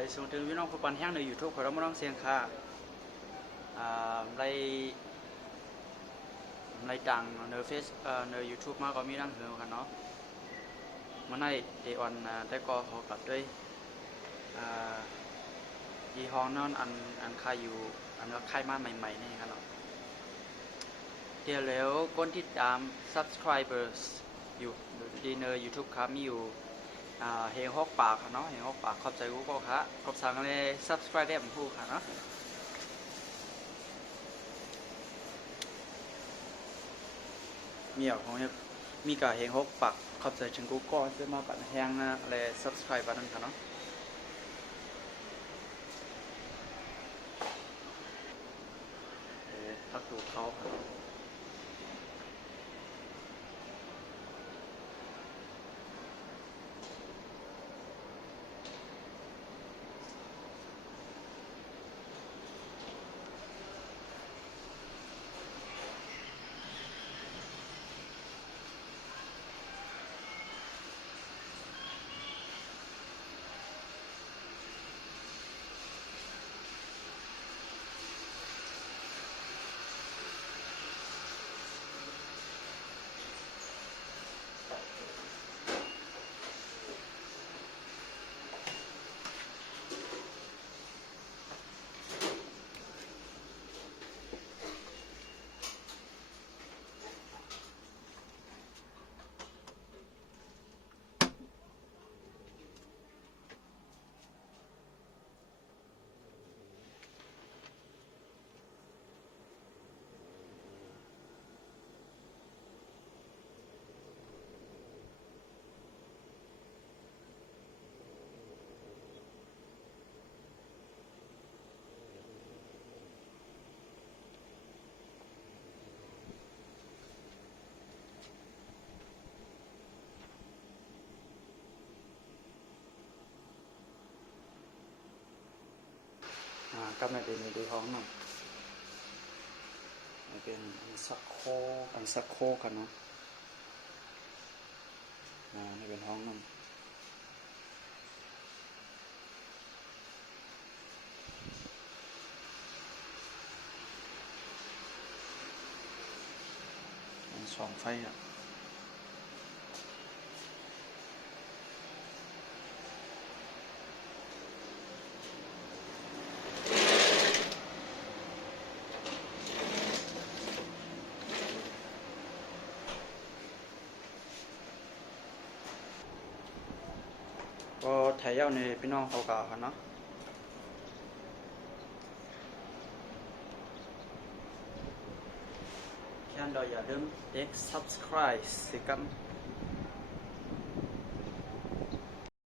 ให้ส่งถึงพี่น้องผู้ปันแห้งใน YouTube ของเราไม่ต้องเสียงค่ะในดังในเฟซใน YouTube มาก็มีดังเหือกันเนาะมันในเดออนได้ก็ขอกลับด้วยยี่ห้อนั่นอันค่ายอยู่อันว่าค่ายมาใหม่ๆนี่ครับเนาะเดี๋ยวแล้วคนที่ตาม subscribers อยู่ดีใน YouTube ครับมีอยู่เฮงฮอกปากค่ะเนาะเฮงฮอกปากขอบใจกูก็ค่ะขอบสั่งเลย subscribe ได้ผมพูดค่ะเนาะมีอย่างของเนี่ยมีกับเฮงฮอกปากขอบใจถึงกูก็จะมาปัดแห้งอะไร subscribe ปัดนั่นค่ะเนาะทักดูเขาค่ะก็ไม่เป็นในห้องเนาะเป็นสักโคกันเนาะนี่เป็นห้องน้ำสองไฟอ่ะก็ถ่ายยาวในพี่น้องเขากล่าวกันเนาะแค่เราอย่าลืมเด็ก subscribe สิกัน